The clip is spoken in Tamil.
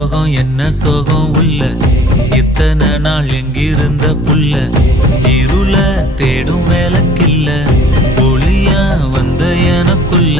சோகம் என்ன சோகம் உள்ள இத்தனை நாள் எங்கிருந்த புல்ல இருள தேடும் வேலைக்கில்ல ஒளியா வந்த எனக்குள்ள